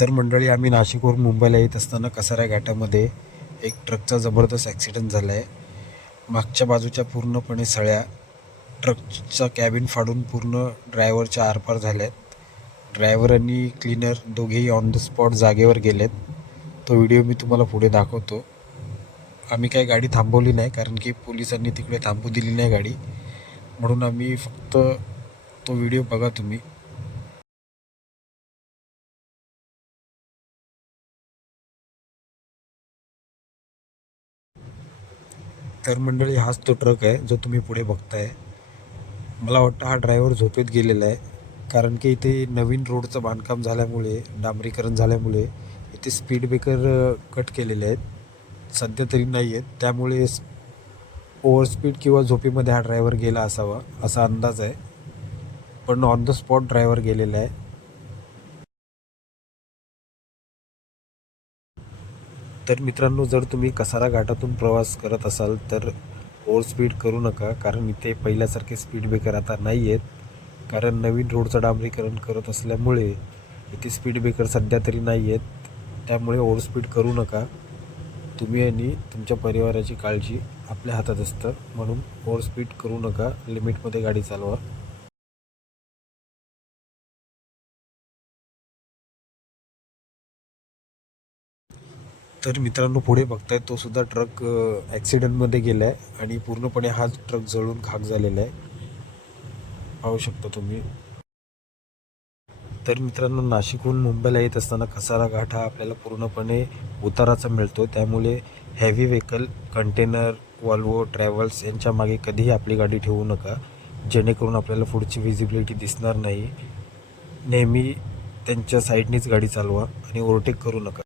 तर मंडळी आम्ही नाशिकवरून मुंबईला येत असताना कसाऱ्या घाटामध्ये एक ट्रकचा जबरदस्त ॲक्सिडेंट झाला आहे मागच्या बाजूच्या पूर्णपणे सळ्या ट्रकचा कॅबिन फाडून पूर्ण ड्रायव्हरच्या आरपार झाल्या आहेत ड्रायव्हर आणि क्लीनर दोघेही ऑन द स्पॉट जागेवर गेलेत. तो व्हिडिओ मी तुम्हाला पुढे दाखवतो. आम्ही काही गाडी थांबवली नाही कारण की पोलिसांनी तिकडे थांबू दिली नाही गाडी. म्हणून आम्ही फक्त तो व्हिडिओ बघा तुम्ही. तर मंडळी हाच तो ट्रक आहे जो तुम्ही पुढे बघताय. मला वाटतं हा ड्रायव्हर झोपेत गेलेला आहे. कारण की इथे नवीन रोडचं बांधकाम झाल्यामुळे डांबरीकरण झाल्यामुळे इथे स्पीड ब्रेकर कट केलेले आहेत. सध्या तरी नाही आहेत. त्यामुळे ओव्हर स्पीड किंवा झोपेमध्ये हा ड्रायव्हर गेला असावा असा अंदाज आहे. पण ऑन द स्पॉट ड्रायव्हर गेलेला आहे. तर मित्रांनो जर तुम्ही कसारा घाटातून प्रवास करत असाल तर ओव्हर स्पीड करू नका कारण इथे पहिल्यासारखे स्पीड ब्रेकर आता नाही आहेत कारण नवीन रोडचं डांबरीकरण करत असल्यामुळे इथे स्पीड ब्रेकर सध्या तरी नाही आहेत त्यामुळे ओव्हर स्पीड करू नका. तुम्ही आणि तुमच्या परिवाराची काळजी आपल्या हातात असतं म्हणून ओव्हर स्पीड करू नका. लिमिटमध्ये गाडी चालवा. तर मित्रांनो पुढे बघताय तो सुद्धा ट्रक ॲक्सिडेंटमध्ये गेला आहे आणि पूर्णपणे हा ट्रक जळून खाक झालेला आहे. पाहू शकता तुम्ही. तर मित्रांनो नाशिकहून मुंबईला येत असताना कसारा घाट हा आपल्याला पूर्णपणे उताराचा मिळतो त्यामुळे heavy vehicle container Volvo travels यांच्या मागे कधीही आपली गाडी ठेवू नका. जेणेकरून आपल्याला पुढची विजिबिलिटी दिसणार नाही. नेहमी त्यांच्या साईडनीच गाडी चालवा आणि ओव्हरटेक करू नका.